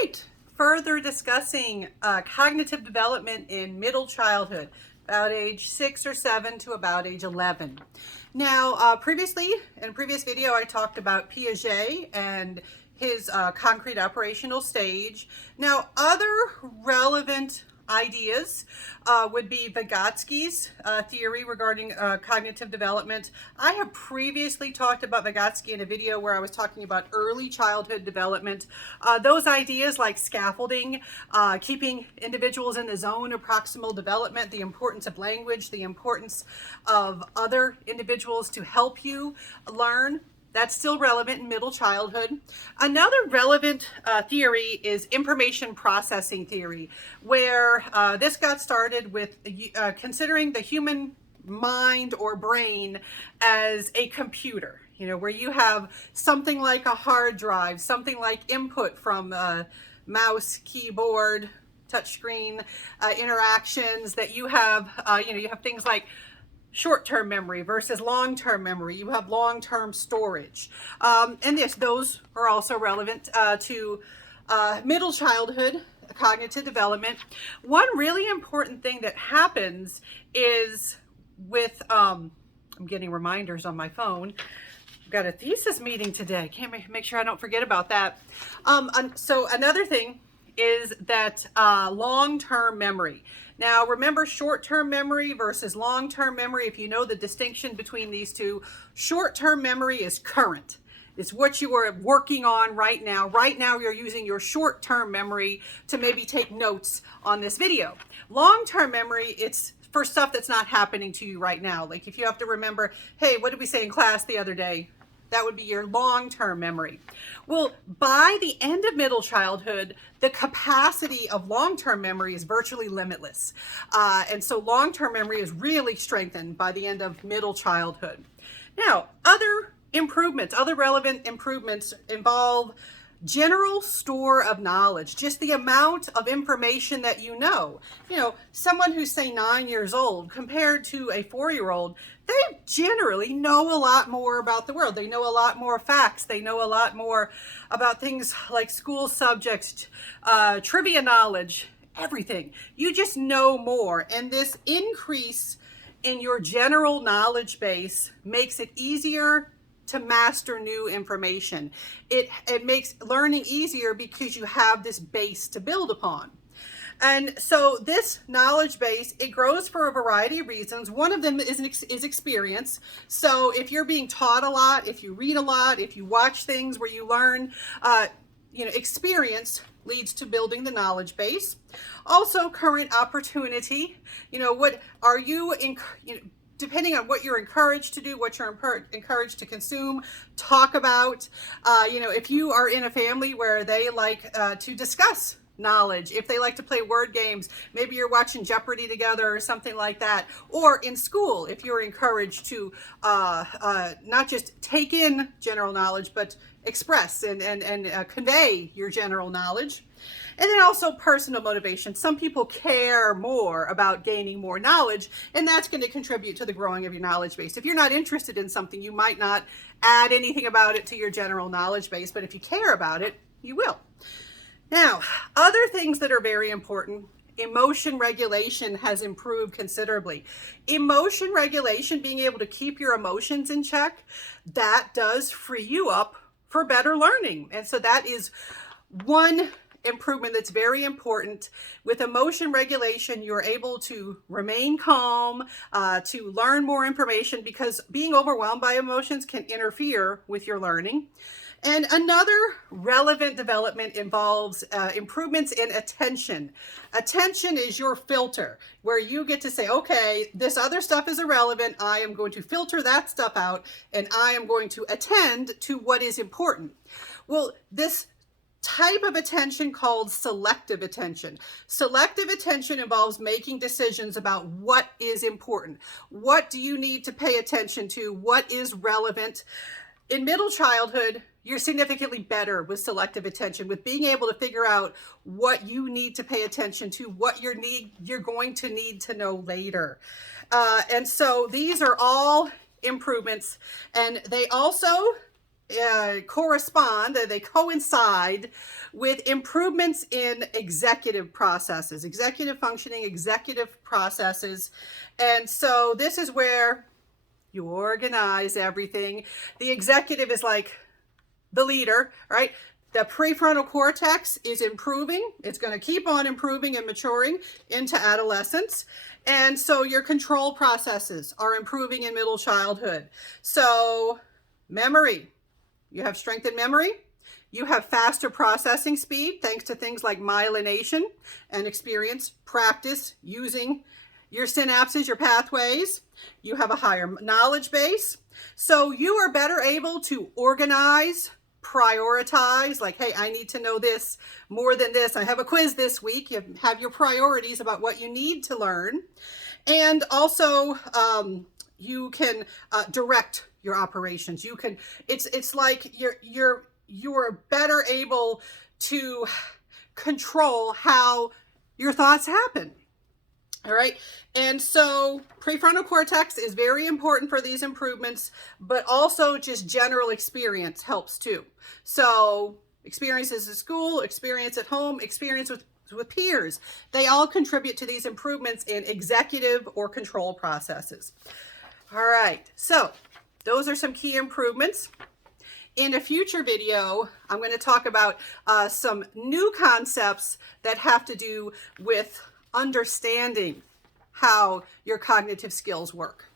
right, further discussing cognitive development in middle childhood, about age 6 or 7 to about age 11. Now, previously, in a previous video, I talked about Piaget and his concrete operational stage. Now, other relevant ideas would be Vygotsky's theory regarding cognitive development. I have previously talked about Vygotsky in a video where I was talking about early childhood development. Those ideas like scaffolding, keeping individuals in the zone of proximal development, the importance of language, the importance of other individuals to help you learn. That's still relevant in middle childhood. Another relevant theory is information processing theory, where this got started with considering the human mind or brain as a computer, where you have something like a hard drive, something like input from mouse, keyboard, touchscreen interactions, that you have, you have things like short-term memory versus long-term memory. You have long-term storage. And yes, those are also relevant to middle childhood cognitive development. One really important thing that happens is with, I'm getting reminders on my phone. I've got a thesis meeting today. Can't make sure I don't forget about that. So another thing is that long-term memory. Now, remember short-term memory versus long-term memory. If you know the distinction between these two, short-term memory is current. It's what you are working on right now. Right now, you're using your short-term memory to maybe take notes on this video. Long-term memory, it's for stuff that's not happening to you right now. Like if you have to remember, hey, what did we say in class the other day? That would be your long-term memory. Well, by the end of middle childhood, the capacity of long-term memory is virtually limitless. And so long-term memory is really strengthened by the end of middle childhood. Now, other relevant improvements involve general store of knowledge, just the amount of information that you know. Someone who's, say, 9 years old compared to a 4-year-old, they generally know a lot more about the world. They know a lot more facts. They know a lot more about things like school subjects, trivia knowledge, everything. You just know more. And this increase in your general knowledge base makes it easier to master new information. It makes learning easier because you have this base to build upon. And so this knowledge base, it grows for a variety of reasons. One of them is experience. So if you're being taught a lot, if you read a lot, if you watch things where you learn, experience leads to building the knowledge base. Also, current opportunity. What are you depending on what you're encouraged to do, what you're encouraged to consume, talk about. If you are in a family where they like to discuss knowledge, if they like to play word games, maybe you're watching Jeopardy together or something like that. Or in school, if you're encouraged to not just take in general knowledge, but express and convey your general knowledge. And then also personal motivation. Some people care more about gaining more knowledge, and that's going to contribute to the growing of your knowledge base. If you're not interested in something, you might not add anything about it to your general knowledge base, but if you care about it, you will. Now, other things that are very important, emotion regulation has improved considerably. Emotion regulation, being able to keep your emotions in check, that does free you up for better learning. And so that is one improvement that's very important. With emotion regulation, you're able to remain calm, to learn more information, because being overwhelmed by emotions can interfere with your learning. And another relevant development involves improvements in attention. Attention is your filter, where you get to say, okay, this other stuff is irrelevant. I am going to filter that stuff out, and I am going to attend to what is important. Well, this type of attention called selective attention. Selective attention involves making decisions about what is important. What do you need to pay attention to? What is relevant? In middle childhood, you're significantly better with selective attention, with being able to figure out what you need to pay attention to, what you're going to need to know later. And so these are all improvements, and they also correspond, they coincide with improvements in executive processes, executive functioning, executive processes. And so this is where you organize everything. The executive is like the leader, right? The prefrontal cortex is improving. It's going to keep on improving and maturing into adolescence. And so your control processes are improving in middle childhood. So memory, you have strengthened memory. You have faster processing speed thanks to things like myelination and experience, practice, using your synapses, your pathways. You have a higher knowledge base. So you are better able to organize, prioritize, like, hey, I need to know this more than this. I have a quiz this week. You have your priorities about what you need to learn. And also, you can direct your operations. You can, it's like you're better able to control how your thoughts happen. All right. And so prefrontal cortex is very important for these improvements, but also just general experience helps too. So experiences at school, experience at home, experience with peers, they all contribute to these improvements in executive or control processes. All right. So those are some key improvements. In a future video, I'm going to talk about some new concepts that have to do with understanding how your cognitive skills work.